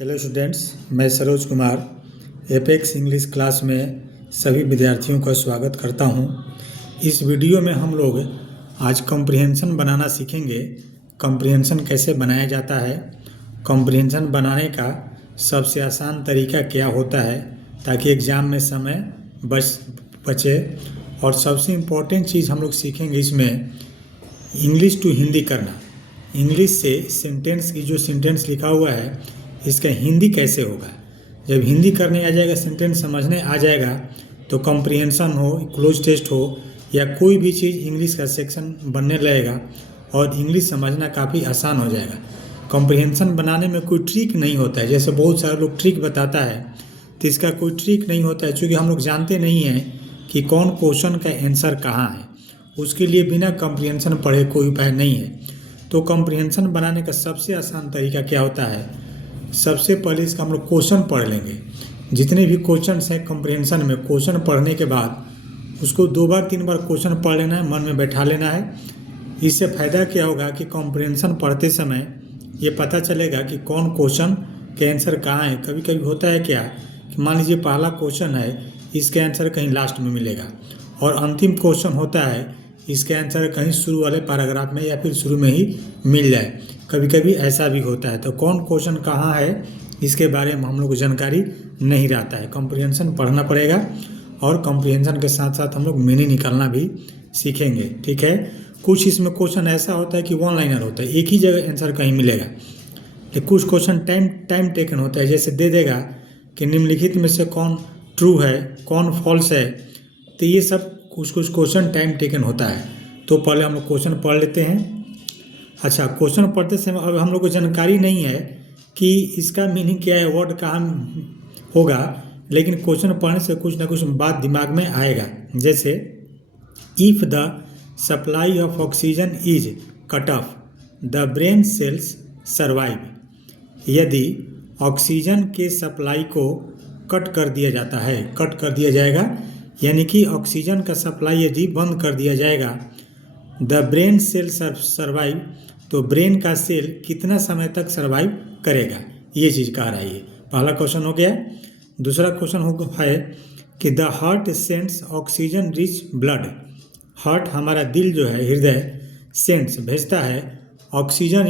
Hello students, मैं Saroj Kumar apex English class में सभी विद्यार्थियों का स्वागत करता हूं। इस वीडियो में हम लोग आज कॉम्प्रिहेंशन बनाना सीखेंगे। कॉम्प्रिहेंशन कैसे बनाया जाता है, कॉम्प्रिहेंशन बनाने का सबसे आसान तरीका क्या होता है ताकि एग्ज़ाम में समय बचे। और सबसे इम्पोर्टेंट चीज़ हम लोग सीखेंगे इसमें इंग्लिश टू हिंदी करना। इंग्लिश से सेंटेंस की जो सेंटेंस लिखा हुआ है इसका हिंदी कैसे होगा। जब हिंदी करने आ जाएगा, सेंटेंस समझने आ जाएगा, तो कॉम्प्रिहेंशन हो, क्लोज टेस्ट हो या कोई भी चीज़ इंग्लिश का सेक्शन बनने लगेगा और इंग्लिश समझना काफ़ी आसान हो जाएगा। कॉम्प्रिहेंशन बनाने में कोई ट्रिक नहीं होता है, जैसे बहुत सारे लोग ट्रिक बताता है, तो इसका कोई ट्रिक नहीं होता है, क्योंकि हम लोग जानते नहीं हैं कि कौन क्वेश्चन का आंसर कहाँ है। उसके लिए बिना कॉम्प्रिहेंशन पढ़े कोई उपाय नहीं है। तो कॉम्प्रिहेंशन बनाने का सबसे आसान तरीका क्या होता है, सबसे पहले इसका हम लोग क्वेश्चन पढ़ लेंगे। जितने भी क्वेश्चन हैं कॉम्प्रिहेंशन में, क्वेश्चन पढ़ने के बाद उसको 2 बार 3 बार क्वेश्चन पढ़ लेना है, मन में बैठा लेना है। इससे फ़ायदा क्या होगा कि कॉम्प्रिहेंशन पढ़ते समय ये पता चलेगा कि कौन क्वेश्चन के आंसर कहाँ है। कभी कभी होता है क्या कि मान लीजिए पहला क्वेश्चन है, इसके आंसर कहीं लास्ट में मिलेगा, और अंतिम क्वेश्चन होता है इसके आंसर कहीं शुरू वाले पैराग्राफ में या फिर शुरू में ही मिल जाए। कभी कभी ऐसा भी होता है। तो कौन क्वेश्चन कहाँ है इसके बारे में हम लोग को जानकारी नहीं रहता है। कॉम्प्रिहेंशन पढ़ना पड़ेगा और कॉम्प्रिहेंशन के साथ साथ हम लोग मीनिंग निकालना भी सीखेंगे, ठीक है। कुछ इसमें क्वेश्चन ऐसा होता है कि वन लाइनर होता है, एक ही जगह आंसर कहीं मिलेगा। लेकिन कुछ क्वेश्चन टाइम टेकन होता है, जैसे दे देगा कि निम्नलिखित में से कौन ट्रू है, कौन फॉल्स है। तो ये सब कुछ क्वेश्चन टाइम टेकन होता है। तो पहले हम लोग क्वेश्चन पढ़ लेते हैं। अच्छा, क्वेश्चन पढ़ते समय अब हम लोग को जानकारी नहीं है कि इसका मीनिंग क्या है, वर्ड कहाँ होगा, लेकिन क्वेश्चन पढ़ने से कुछ ना कुछ बात दिमाग में आएगा। जैसे if the supply of oxygen is cut of the brain sales survive. यदि ऑक्सीजन के सप्लाई को कट कर दिया जाता है, कट कर दिया जाएगा यानी कि ऑक्सीजन का सप्लाई यदि बंद कर दिया जाएगा, द ब्रेन सेल सर्वाइव, तो ब्रेन का सेल कितना समय तक सर्वाइव करेगा, ये चीज़ कह रहा है। ये पहला क्वेश्चन हो गया। दूसरा क्वेश्चन है कि the heart sends oxygen rich blood. Heart हमारा दिल जो है, हृदय, सेंड्स भेजता है ऑक्सीजन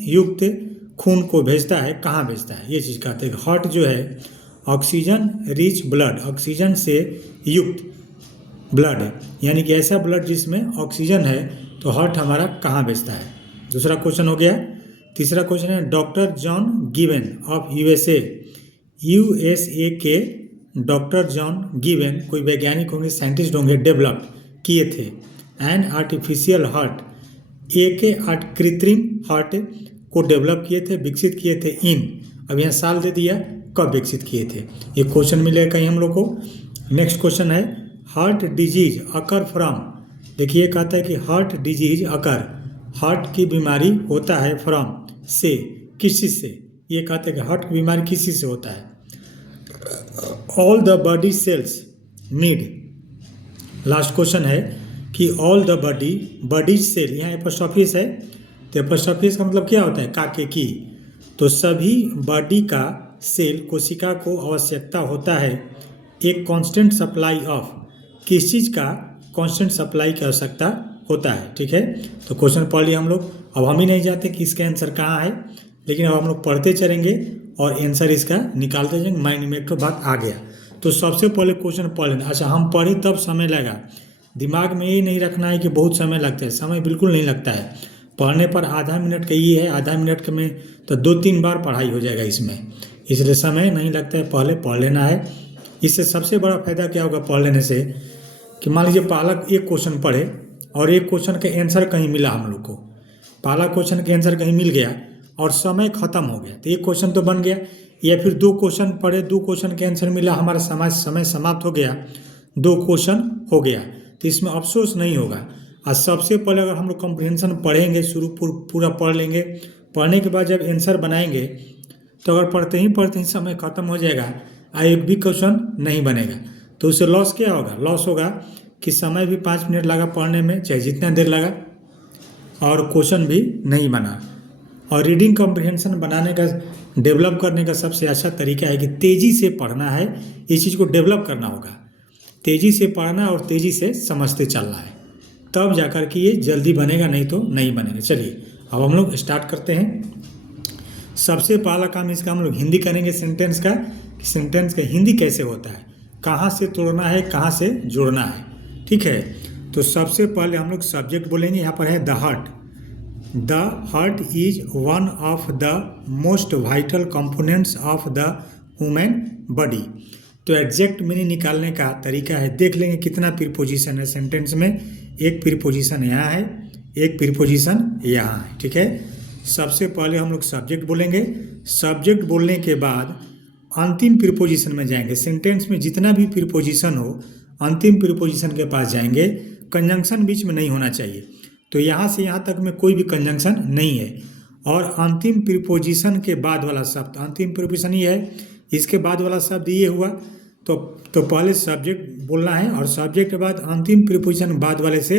युक्त खून को भेजता है। कहाँ भेजता है, ये चीज़ कहते हैं। हार्ट जो है ऑक्सीजन रिच ब्लड, ऑक्सीजन से युक्त ब्लड यानी कि ऐसा ब्लड जिसमें ऑक्सीजन है, तो हार्ट हमारा कहाँ भेजता है। दूसरा क्वेश्चन हो गया। तीसरा क्वेश्चन है doctor John given of USA के डॉक्टर जॉन गिवेन कोई वैज्ञानिक होंगे, साइंटिस्ट होंगे, डेवलप किए थे एन आर्टिफिशियल हार्ट, एक कृत्रिम हार्ट को डेवलप किए थे, विकसित किए थे इन, अब यहाँ साल दे दिया कब विकसित किए थे, ये क्वेश्चन मिलेगा कहीं हम लोग को। नेक्स्ट क्वेश्चन है हार्ट डिजीज अकर फ्रॉम। देखिए कहता है कि हार्ट डिजीज अकर, हार्ट की बीमारी होता है फ्रॉम से, किसी से। ये कहते हैं कि हार्ट की बीमारी किसी से होता है। All the body cells need. Last question है कि ऑल द बॉडी सेल, यहाँ एपोस्ट्रोफिस है, तो एपोस्ट्रोफिस का मतलब क्या होता है, काके की। तो सभी बॉडी का सेल, कोशिका को आवश्यकता होता है एक कांस्टेंट सप्लाई ऑफ, किस चीज़ का कांस्टेंट सप्लाई की आवश्यकता होता है, ठीक है। तो क्वेश्चन पढ़ लिया हम लोग। अब हम ही नहीं जानते कि इसका आंसर कहाँ है, लेकिन अब हम लोग पढ़ते चलेंगे और आंसर इसका निकालते जाएंगे। माइंड में एक तो बात आ गया, तो सबसे पहले क्वेश्चन पढ़ लेना। अच्छा, हम पढ़े तब समय लगा, दिमाग में ये नहीं रखना है कि बहुत समय लगता है, समय बिल्कुल नहीं लगता है। पढ़ने पर आधा मिनट का ये है, आधा मिनट में तो 2-3 बार पढ़ाई हो जाएगा इसमें, इसलिए समय नहीं लगता है, पहले पढ़ लेना है। इससे सबसे बड़ा फायदा क्या होगा पढ़ लेने से, कि मान लीजिए पहला एक क्वेश्चन पढ़े और एक क्वेश्चन का आंसर कहीं मिला हम लोग को, पहला क्वेश्चन का आंसर कहीं मिल गया और समय खत्म हो गया, तो एक क्वेश्चन तो बन गया। या फिर 2 क्वेश्चन पढ़े, 2 क्वेश्चन के आंसर मिला, हमारा समय समाप्त हो गया, 2 क्वेश्चन हो गया, तो इसमें अफसोस नहीं होगा। और सबसे पहले अगर हम लोग कॉम्प्रिहेंशन पढ़ेंगे, पूरा पढ़ लेंगे, पढ़ने के बाद जब आंसर बनाएंगे तो अगर पढ़ते ही समय खत्म हो जाएगा, एक भी क्वेश्चन नहीं बनेगा, तो उससे लॉस क्या होगा, लॉस होगा कि समय भी 5 मिनट लगा पढ़ने में, चाहे जितना देर लगा, और क्वेश्चन भी नहीं बना। और रीडिंग कॉम्प्रिहेंशन बनाने का डेवलप करने का सबसे अच्छा तरीका है कि तेज़ी से पढ़ना है। इस चीज़ को डेवलप करना होगा, तेज़ी से पढ़ना और तेज़ी से समझते चलना है, तब जाकर के ये जल्दी बनेगा, नहीं तो नहीं बनेगा। चलिए अब हम लोग स्टार्ट करते हैं। सबसे पहला काम इसका हम लोग हिंदी करेंगे सेंटेंस का, कि सेंटेंस का हिंदी कैसे होता है, कहाँ से तोड़ना है, कहाँ से जोड़ना है। ठीक है, तो सबसे पहले हम लोग सब्जेक्ट बोलेंगे। यहाँ पर है the heart. The heart is one of the most vital components of the human body. तो एग्जैक्ट मीनिंग निकालने का तरीका है, देख लेंगे कितना प्रीपोजिशन है सेंटेंस में। एक प्रीपोजिशन यहाँ है, एक प्रीपोजिशन यहाँ है। ठीक है, सबसे पहले हम लोग सब्जेक्ट बोलेंगे। सब्जेक्ट बोलने के बाद अंतिम प्रीपोजिशन में जाएंगे। सेंटेंस में जितना भी प्रीपोजिशन हो अंतिम प्रीपोजिशन के पास जाएंगे। कंजंक्शन बीच में नहीं होना चाहिए, तो यहाँ से यहाँ तक में कोई भी कंजंक्शन नहीं है। और अंतिम प्रीपोजिशन के बाद वाला शब्द, अंतिम प्रीपोजिशन ये है, इसके बाद वाला शब्द ये हुआ, तो पहले सब्जेक्ट बोलना है और सब्जेक्ट के बाद अंतिम प्रीपोजिशन बाद वाले से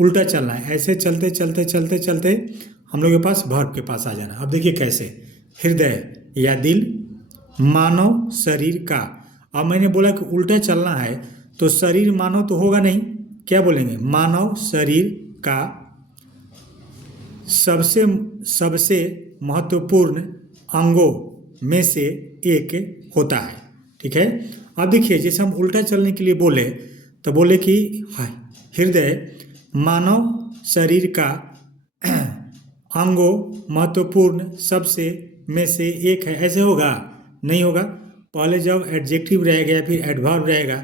उल्टा चलना है। ऐसे चलते चलते चलते चलते हम लोग के पास वर्ब के पास आ जाना। अब देखिए कैसे, हृदय या दिल, मानव शरीर का। अब मैंने बोला कि उल्टा चलना है, तो शरीर मानव तो होगा नहीं, क्या बोलेंगे, मानव शरीर का सबसे महत्वपूर्ण अंगों में से एक होता है। ठीक है, अब देखिए जैसे हम उल्टा चलने के लिए बोले तो बोले कि हृदय मानव शरीर का अंगों महत्वपूर्ण सबसे में से एक है, ऐसे होगा, नहीं होगा। पहले जब एडजेक्टिव रहेगा या फिर एडवर्ब रहेगा,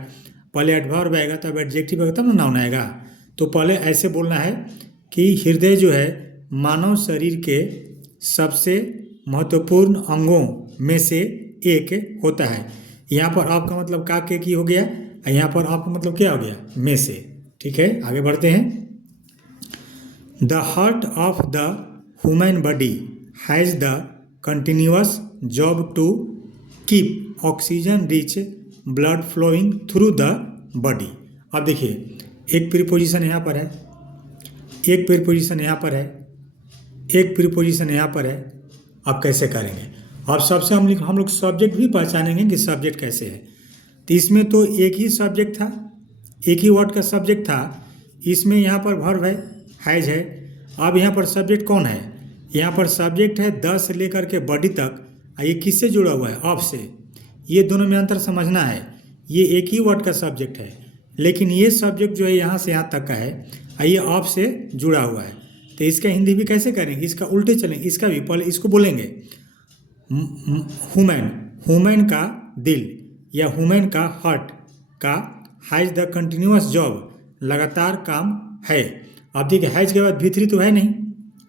पहले एडवर्ब आएगा तब एडजेक्टिव आएगा तब ना नाउन आएगा। तो पहले ऐसे बोलना है कि हृदय जो है मानव शरीर के सबसे महत्वपूर्ण अंगों में से एक होता है। यहाँ पर आपका मतलब का के की हो गया, यहाँ पर आपका मतलब क्या हो गया, में से। ठीक है, आगे बढ़ते हैं। The heart of the human body has the continuous job to keep oxygen rich blood flowing through the body. अब देखिए एक प्रीपोजिशन यहाँ पर है, एक प्रीपोजिशन यहाँ पर है, एक प्रीपोजिशन यहाँ पर है। अब कैसे करेंगे, अब सबसे हम लोग सब्जेक्ट भी पहचानेंगे कि सब्जेक्ट कैसे है। तो इसमें तो एक ही सब्जेक्ट था, एक ही वर्ड का सब्जेक्ट था, इसमें यहाँ पर वर्ब है, हैज है। अब यहाँ पर सब्जेक्ट कौन है, यहाँ पर सब्जेक्ट है द से लेकर के बॉडी तक। ये किससे जुड़ा हुआ है, ऑफ से। ये दोनों में अंतर समझना है। ये एक ही वर्ड का सब्जेक्ट है, लेकिन ये सब्जेक्ट जो है यहाँ से यहाँ तक का है, ये ऑफ से जुड़ा हुआ है। तो इसका हिंदी भी कैसे करेंगे, इसका उल्टे चलेंगे। इसका भी पहले इसको बोलेंगे ह्यूमन, ह्यूमन का दिल या ह्यूमन का हार्ट का हैज द कंटिन्यूअस जॉब, लगातार काम है। अब देखिए हैज के बाद भीतरी तो है नहीं,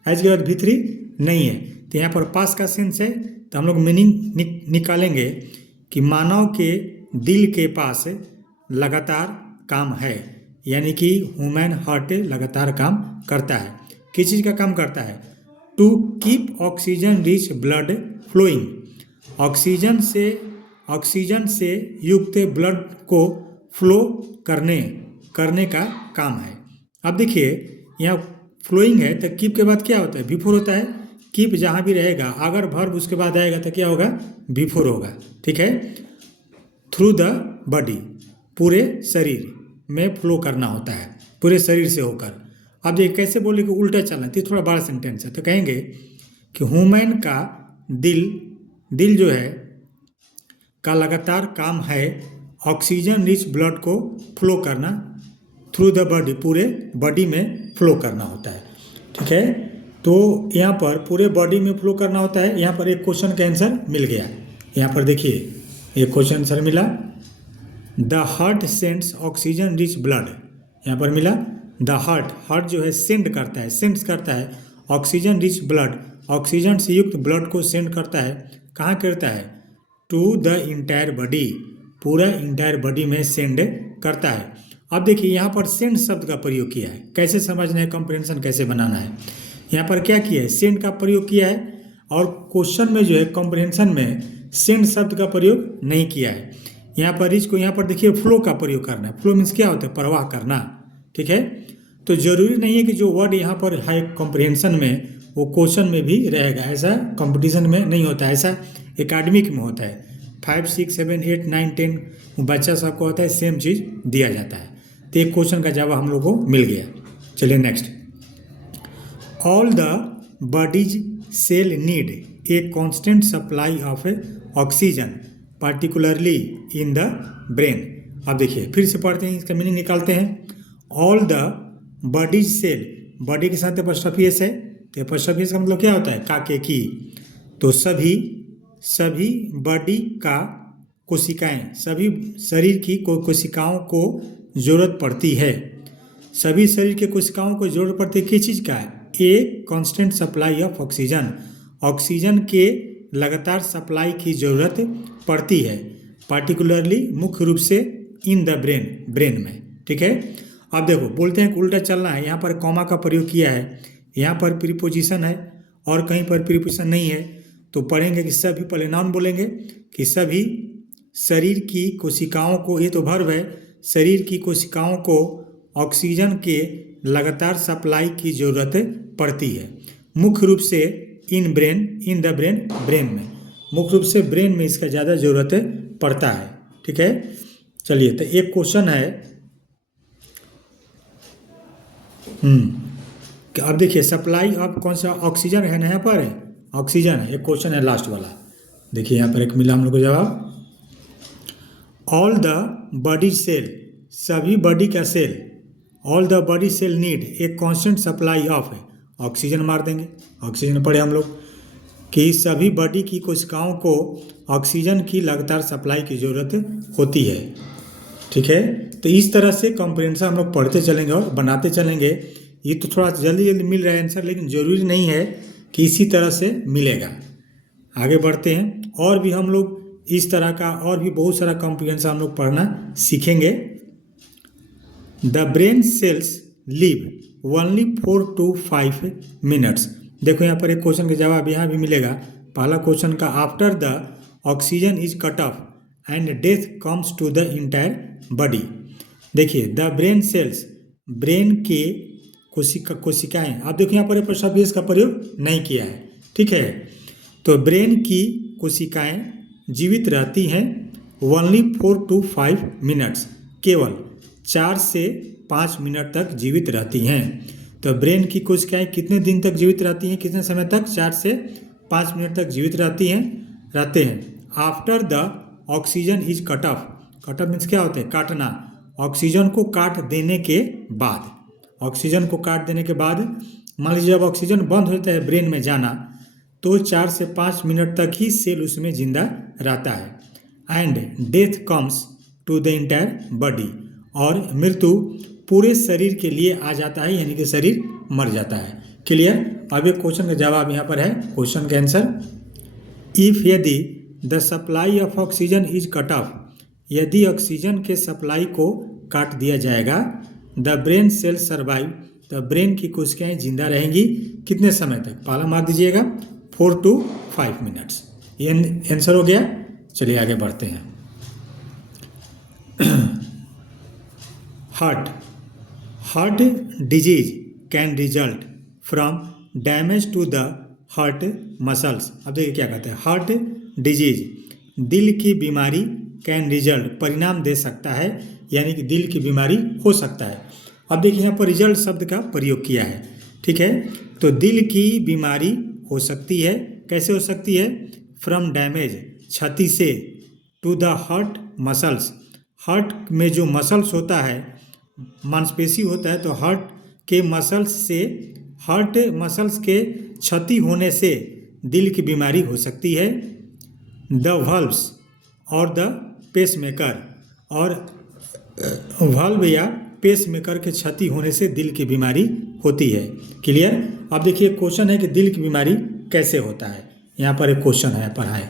हैज के बाद भीतरी नहीं है, तो यहाँ पर पास का सेंस है। तो हम लोग मीनिंग निकालेंगे कि मानव के दिल के पास लगातार काम है, यानी कि ह्यूमन हार्ट लगातार काम करता है। किस चीज़ का काम करता है, to keep oxygen rich blood flowing, oxygen से युक्त ब्लड को फ्लो करने का काम है। अब देखिए यहाँ फ्लोइंग है, तो कीप के बाद क्या होता है, बिफोर होता है। कीप जहाँ भी रहेगा अगर वर्ब उसके बाद आएगा तो क्या होगा, बिफोर होगा। ठीक है, थ्रू द बॉडी, पूरे शरीर में फ्लो करना होता है, पूरे शरीर से होकर। अब देखिए कैसे बोले कि उल्टा चलना, तो थोड़ा बड़ा सेंटेंस है, तो कहेंगे कि ह्यूमन का दिल जो है का लगातार काम है ऑक्सीजन रिच ब्लड को फ्लो करना थ्रू द बॉडी, पूरे बॉडी में फ्लो करना होता है। ठीक है, तो यहाँ पर पूरे बॉडी में फ्लो करना होता है। यहाँ पर एक क्वेश्चन का आंसर मिल गया। यहाँ पर देखिए एक क्वेश्चन आंसर मिला, the heart sends oxygen rich blood. यहाँ पर मिला द हार्ट जो है सेंड करता है ऑक्सीजन रिच ब्लड, ऑक्सीजन से युक्त ब्लड को सेंड करता है। कहाँ करता है, टू द इंटायर बॉडी, पूरा इंटायर बॉडी में सेंड करता है। अब देखिए यहाँ पर सेंड शब्द का प्रयोग किया है, कैसे समझना है, कंप्रिहेंशन कैसे बनाना है। यहाँ पर क्या किया है, सेंड का प्रयोग किया है, और क्वेश्चन में जो है कंप्रिहेंशन में सेंड शब्द का प्रयोग नहीं किया है। यहाँ पर रिच को यहाँ पर देखिए फ्लो का प्रयोग करना है। फ्लो मीन्स क्या होता है, प्रवाह करना। ठीक है, तो जरूरी नहीं है कि जो वर्ड यहाँ पर है कंप्रिहेंशन में वो क्वेश्चन में भी रहेगा। ऐसा कंपटीशन में नहीं होता है, ऐसा एकेडमिक में होता है। 5, 6, 7, 8, 9, 10 बच्चा सबको होता है, सेम चीज़ दिया जाता है। तो एक क्वेश्चन का जवाब हम लोग को मिल गया। चलिए next. All the body's cell need a constant supply of oxygen particularly in the brain. अब देखिए फिर से पढ़ते हैं, इसका मीनिंग निकालते हैं। All the body's cell, body के साथ एपॉस्ट्रोफी एस है, तो एपॉस्ट्रोफी एस का मतलब क्या होता है? काके की। तो सभी बॉडी का कोशिकाएं, सभी शरीर की कोशिकाओं को ज़रूरत पड़ती है। सभी शरीर के कोशिकाओं को ज़रूरत पड़ती है किस चीज़ का? एक constant supply of oxygen, oxygen के लगातार सप्लाई की ज़रूरत पड़ती है। पार्टिकुलरली मुख्य रूप से इन द ब्रेन में। ठीक है। अब देखो बोलते हैं कि उल्टा चलना है, यहाँ पर कॉमा का प्रयोग किया है, यहाँ पर प्रीपोजिशन है और कहीं पर प्रीपोजिशन नहीं है। तो पढ़ेंगे कि सभी, पहले नाउन बोलेंगे कि सभी शरीर की कोशिकाओं को, ये तो वर्ब है, शरीर की कोशिकाओं को ऑक्सीजन के लगातार सप्लाई की ज़रूरत पड़ती है। मुख्य रूप से इन द ब्रेन में, मुख्य रूप से ब्रेन में इसका ज़्यादा ज़रूरत पड़ता है। ठीक है। चलिए, तो एक क्वेश्चन है अब देखिए सप्लाई ऑफ कौन सा ऑक्सीजन है ना, यहाँ पर ऑक्सीजन है। एक क्वेश्चन है लास्ट वाला, देखिए यहाँ पर एक मिला हम लोग को जवाब। ऑल द बॉडी सेल, सभी बॉडी का cell, all the body cell need एक कांस्टेंट सप्लाई ऑफ ऑक्सीजन, मार देंगे ऑक्सीजन पढ़े हम लोग कि सभी बॉडी की कोशिकाओं को ऑक्सीजन की लगातार सप्लाई की ज़रूरत होती है। ठीक है। तो इस तरह से कॉम्प्रिहेंशन हम लोग पढ़ते चलेंगे और बनाते चलेंगे। ये तो थोड़ा जल्दी जल्दी मिल रहा है आंसर, लेकिन ज़रूरी नहीं है कि इसी तरह से मिलेगा। आगे बढ़ते हैं, और भी हम लोग इस तरह का और भी बहुत सारा कॉम्प्रिहेंशन हम लोग पढ़ना सीखेंगे। The brain sales live only 4 to 5 minutes. देखो यहाँ पर एक क्वेश्चन का जवाब यहाँ भी मिलेगा। पहला क्वेश्चन का, after the oxygen is cut off and death comes to the entire body. देखिए द ब्रेन सेल्स, ब्रेन के कोशिकाएं, आप देखो यहाँ पर एपॉस्ट्रोफी का प्रयोग नहीं किया है। ठीक है। तो ब्रेन की कोशिकाएं जीवित रहती हैं ओनली 4 to 5 मिनट्स, केवल 4 से 5 मिनट तक जीवित रहती हैं। तो ब्रेन की कोशिकाएं कितने दिन तक जीवित रहती हैं, कितने समय तक? 4 से 5 मिनट तक जीवित रहते हैं। After the oxygen is cut of, cut off means क्या होता है? काटना। ऑक्सीजन को काट देने के बाद, ऑक्सीजन को काट देने के बाद मान लीजिए जब ऑक्सीजन बंद होता है ब्रेन में जाना, तो 4 से 5 मिनट तक ही सेल उसमें जिंदा रहता है। And death comes to the entire body, और मृत्यु पूरे शरीर के लिए आ जाता है, यानी कि शरीर मर जाता है। क्लियर। अब एक क्वेश्चन का जवाब यहाँ पर है, क्वेश्चन का आंसर, इफ यदि the supply of oxygen is cut of, यदि ऑक्सीजन के सप्लाई को काट दिया जाएगा, द ब्रेन सेल सर्वाइव, तो ब्रेन की कोशिकाएं जिंदा रहेंगी कितने समय तक? पहला मार दीजिएगा 4 to 5 मिनट्स। ये आंसर हो गया। चलिए आगे बढ़ते हैं। Heart disease can result from damage to the heart muscles. अब देखिए क्या कहते हैं, हार्ट डिजीज, दिल की बीमारी, कैन रिजल्ट परिणाम दे सकता है, यानी कि दिल की बीमारी हो सकता है। अब देखिए यहाँ पर रिजल्ट शब्द का प्रयोग किया है। ठीक है। तो दिल की बीमारी हो सकती है, कैसे हो सकती है? फ्रॉम डैमेज, क्षति से, to the heart muscles, heart में जो मसल्स होता है, मांसपेशी होता है, तो हार्ट के मसल्स से, हार्ट मसल्स के क्षति होने से दिल की बीमारी हो सकती है। द वाल्व्स और द पेसमेकर, और वाल्व या पेसमेकर के क्षति होने से दिल की बीमारी होती है। क्लियर। अब देखिए क्वेश्चन है कि दिल की बीमारी कैसे होता है, यहाँ पर एक क्वेश्चन है, पढ़ाए।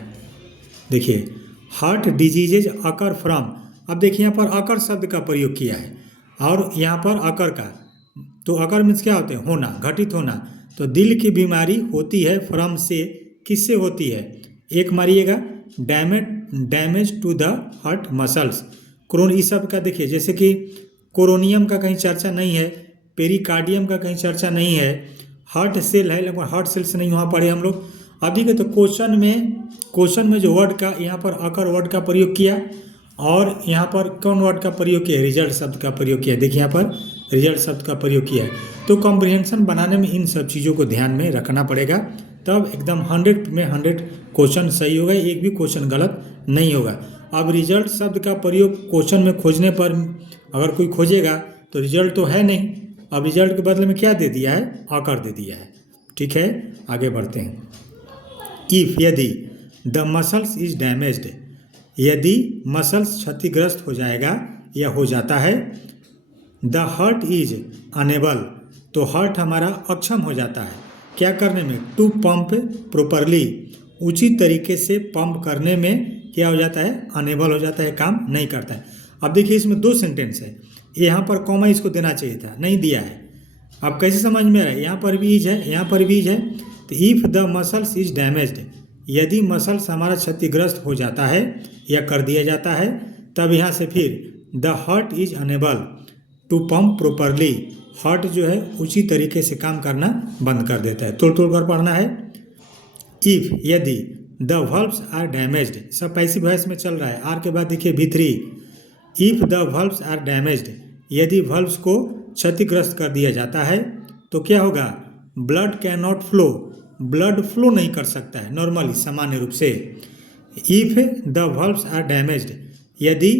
देखिए हार्ट डिजीजेज अकर फ्रॉम, अब देखिए यहाँ पर अकर शब्द का प्रयोग किया है, और यहाँ पर अकर का, तो अकर मीन्स क्या होते हैं? होना, घटित होना। तो दिल की बीमारी होती है फ्रॉम से, किससे होती है? एक मारिएगा damage to the heart muscles, क्रोन, इस सब का देखिए, जैसे कि कोरोनियम का कहीं चर्चा नहीं है, पेरिकार्डियम का कहीं चर्चा नहीं है, हार्ट सेल है, लेकिन हार्ट सेल से नहीं वहाँ पढ़े हम लोग। अब देखिए तो क्वेश्चन में जो वर्ड का यहाँ पर अकर वर्ड का प्रयोग किया और यहाँ पर कौन वर्ड का प्रयोग किया, रिजल्ट शब्द का प्रयोग किया। देखिए यहाँ पर रिजल्ट शब्द का प्रयोग किया है। तो कॉम्प्रिहेंशन बनाने में इन सब चीज़ों को ध्यान में रखना पड़ेगा, तब एकदम 100 में 100 क्वेश्चन सही होगा, एक भी क्वेश्चन गलत नहीं होगा। अब रिजल्ट शब्द का प्रयोग क्वेश्चन में खोजने पर अगर कोई खोजेगा तो रिजल्ट तो है नहीं, अब रिजल्ट के बदले में क्या दे दिया है, आकर दे दिया है। ठीक है, आगे बढ़ते हैं। इफ यदि द मसल्स इज डैमेज्ड, यदि मसल्स क्षतिग्रस्त हो जाएगा या हो जाता है। द हार्ट इज अनेबल, तो हार्ट हमारा अक्षम हो जाता है क्या करने में, टू पंप प्रॉपरली, उचित तरीके से पंप करने में क्या हो जाता है, अनेबल हो जाता है, काम नहीं करता है। अब देखिए इसमें 2 सेंटेंस है, यहाँ पर कॉमा इसको देना चाहिए था, नहीं दिया है। अब कैसे समझ में आ रहा है, यहाँ पर भी इज है, यहाँ पर भी इज है। तो if the muscles is damaged, यदि मसल्स हमारा क्षतिग्रस्त हो जाता है या कर दिया जाता है, तब यहाँ से फिर the heart is unable to pump properly, heart जो है उचित तरीके से काम करना बंद कर देता है। तोड़ कर पढ़ना है। इफ यदि द वल्व्स आर डैमेज्ड, सब पैसिव वॉइस में चल रहा है, आर के बाद देखिए V3। If the valves are damaged, यदि वल्व्स को क्षतिग्रस्त कर दिया जाता है तो क्या होगा, blood can not flow, blood flow नहीं कर सकता है नॉर्मली, सामान्य रूप से। If the valves are damaged, यदि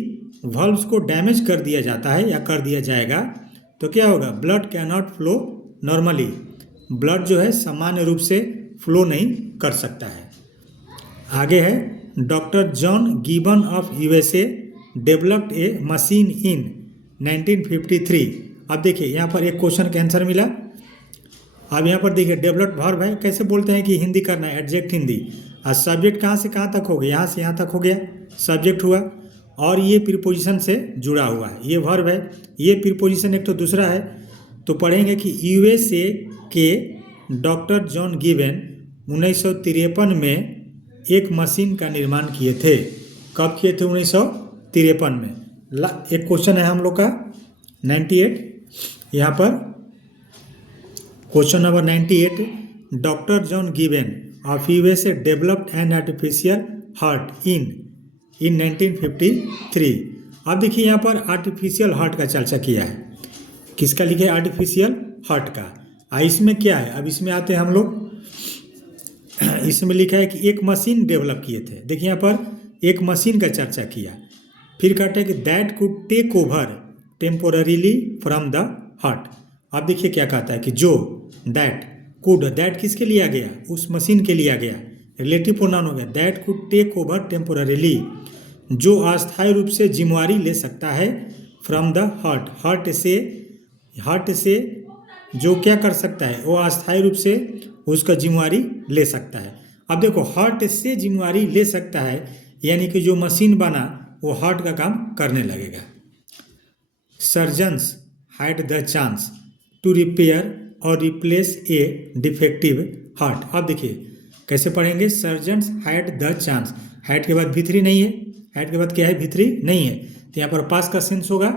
वल्व्स को डैमेज कर दिया जाता है या कर दिया जाएगा तो क्या होगा, blood can not flow normally, blood जो है सामान्य रूप से फ्लो नहीं कर सकता है। आगे है, doctor John Gibbon of USA developed a machine in 1953। अब देखिए यहाँ पर एक क्वेश्चन का आंसर मिला। अब यहाँ पर देखिए डेवलप्ड वर्ब है, कैसे बोलते हैं कि हिंदी करना है, एडजेक्ट हिंदी। और सब्जेक्ट कहाँ से कहाँ तक हो गया, यहाँ से यहाँ तक हो गया, सब्जेक्ट हुआ, और ये प्रीपोजिशन से जुड़ा हुआ है, ये वर्ब है, ये प्रीपोजिशन एक तो दूसरा है। तो पढ़ेंगे कि USA के डॉक्टर जॉन गिबन 1953 में एक मशीन का निर्माण किए थे। कब किए थे, 1953 में। एक क्वेश्चन है हम लोग का 98, यहाँ पर question number 98, doctor John Gibbon of USA developed an artificial heart in 1953। अब देखिए यहाँ पर आर्टिफिशियल हार्ट का चर्चा किया है, किसका लिखे, आर्टिफिशियल हार्ट का। इसमें क्या है, अब इसमें आते हैं हम लोग, इसमें लिखा है कि एक मशीन डेवलप किए थे। देखिए यहाँ पर एक मशीन का चर्चा किया, फिर कहते हैं कि that could take over temporarily from the heart. अब देखिए क्या कहता है कि जो दैट कुड, दैट किसके लिए आ गया, उस मशीन के लिए आ गया, रिलेटिव प्रोनाउन हो गया। That could take over temporarily, जो अस्थायी रूप से जिम्मेवारी ले सकता है, फ्रॉम द हार्ट, हार्ट से जो क्या कर सकता है, वो अस्थायी रूप से उसका जिम्मेवारी ले सकता है। अब देखो हार्ट से जिम्मेवारी ले सकता है, यानी कि जो मशीन बना वो हार्ट का काम करने लगेगा। Surgeons had the chance to repair or replace a defective heart. अब देखिए कैसे पढ़ेंगे, surgeons had the chance, had के बाद V3 नहीं है, हैड के बाद क्या है, V3 नहीं है, तो यहाँ पर पास का सेंस होगा,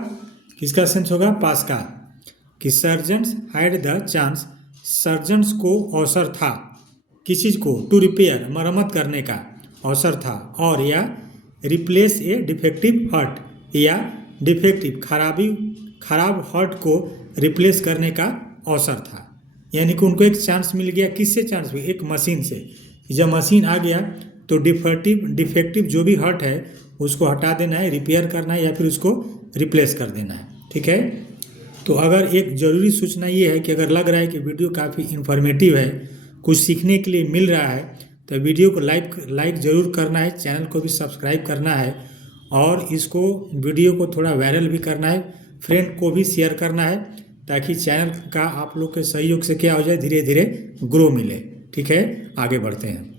किसका सेंस होगा, पास का, कि surgeons had the chance, surgeons को अवसर था, किस चीज़ को, टू रिपेयर, मरम्मत करने का अवसर था, और या रिप्लेस ए डिफेक्टिव हार्ट, या डिफेक्टिव खराब हार्ट को रिप्लेस करने का अवसर था। यानी कि उनको एक चांस मिल गया, किससे चांस मिल, एक मशीन से। जब मशीन आ गया तो डिफेक्टिव जो भी हार्ट है उसको हटा देना है, रिपेयर करना है, या फिर उसको रिप्लेस कर देना है। ठीक है, तो अगर एक ज़रूरी सूचना ये है कि अगर लग रहा है कि वीडियो काफ़ी इन्फॉर्मेटिव है, कुछ सीखने के लिए मिल रहा है, तो वीडियो को लाइक ज़रूर करना है, चैनल को भी सब्सक्राइब करना है, और इसको वीडियो को थोड़ा वायरल भी करना है, फ्रेंड को भी शेयर करना है, ताकि चैनल का आप लोग के सहयोग से क्या हो जाए, धीरे धीरे ग्रो मिले। ठीक है, आगे बढ़ते हैं।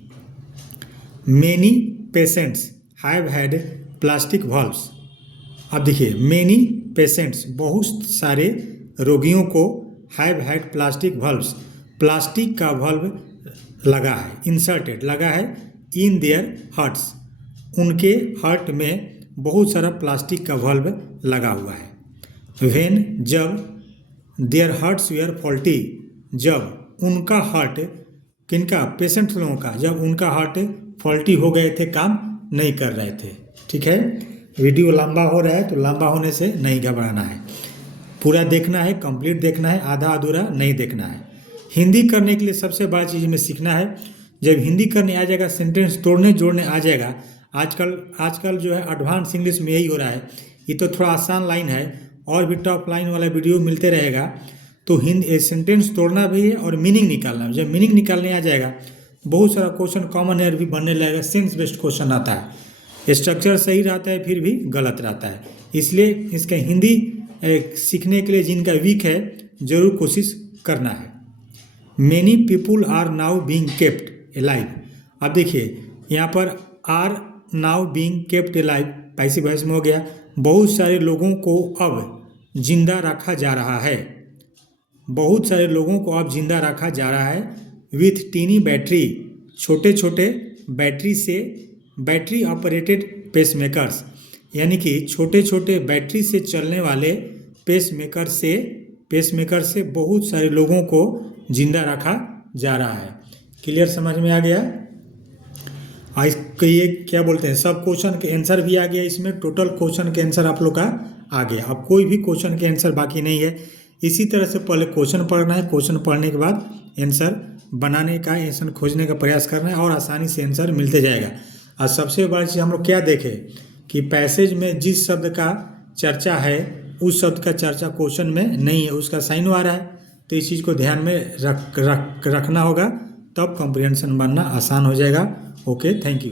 Many patients have had plastic valves. अब देखिए मेनी पेशेंट्स, बहुत सारे रोगियों को have had plastic valves, plastic का वॉल्व लगा है, इंसर्टेड लगा है, इन देयर हार्ट्स, उनके हार्ट में बहुत सारा प्लास्टिक का वॉल्व लगा हुआ है। व्हेन, जब, देयर हार्ट्स वेयर फॉल्टी, जब उनका हार्ट, किनका, पेशेंट लोगों का, जब उनका हार्ट फॉल्टी हो गए थे, काम नहीं कर रहे थे। ठीक है, वीडियो लंबा हो रहा है तो लंबा होने से नहीं घबराना है, पूरा देखना है, कंप्लीट देखना है, आधा अधूरा नहीं देखना है। हिंदी करने के लिए सबसे बड़ा चीज़ में सीखना है। जब हिंदी करने आ जाएगा, सेंटेंस तोड़ने जोड़ने आ जाएगा। आजकल जो है एडवांस इंग्लिश में यही हो रहा है। ये तो थोड़ा आसान लाइन है, और भी टॉप लाइन वाला वीडियो मिलते रहेगा। तो हिंदी सेंटेंस तोड़ना भी है और मीनिंग निकालना है। जब मीनिंग निकालने आ जाएगा, बहुत सारा क्वेश्चन कॉमन एयर भी बनने लगेगा, सेंस बेस्ड क्वेश्चन आता है, स्ट्रक्चर सही रहता है फिर भी गलत रहता है। इसलिए इसका हिंदी सीखने के लिए जिनका वीक है, ज़रूर कोशिश करना है। Many people are now being kept alive. अब देखिए यहाँ पर are now being kept alive passive voice में हो गया। बहुत सारे लोगों को अब जिंदा रखा जा रहा है, बहुत सारे लोगों को अब जिंदा रखा जा रहा है विथ टीनी बैटरी, छोटे छोटे बैटरी से, बैटरी ऑपरेटेड पेसमेकर्स, यानी कि छोटे छोटे बैटरी से चलने वाले पेसमेकर से बहुत सारे लोगों को जिंदा रखा जा रहा है। क्लियर, समझ में आ गया? आज ये क्या बोलते हैं, सब क्वेश्चन के आंसर भी आ गया इसमें, टोटल क्वेश्चन के आंसर आप लोग का आ गया। अब कोई भी क्वेश्चन के आंसर बाकी नहीं है। इसी तरह से पहले क्वेश्चन पढ़ना है, क्वेश्चन पढ़ने के बाद आंसर बनाने का, आंसर खोजने का प्रयास करना है, और आसानी से आंसर मिलते जाएगा। और सबसे बड़ी चीज़ हम लोग क्या देखें कि पैसेज में जिस शब्द का चर्चा है उस शब्द का चर्चा क्वेश्चन में नहीं है, उसका साइन आ रहा है। तो इस चीज़ को ध्यान में रखना होगा, तब कॉम्प्रिहेंशन बनना आसान हो जाएगा। Okay, thank you.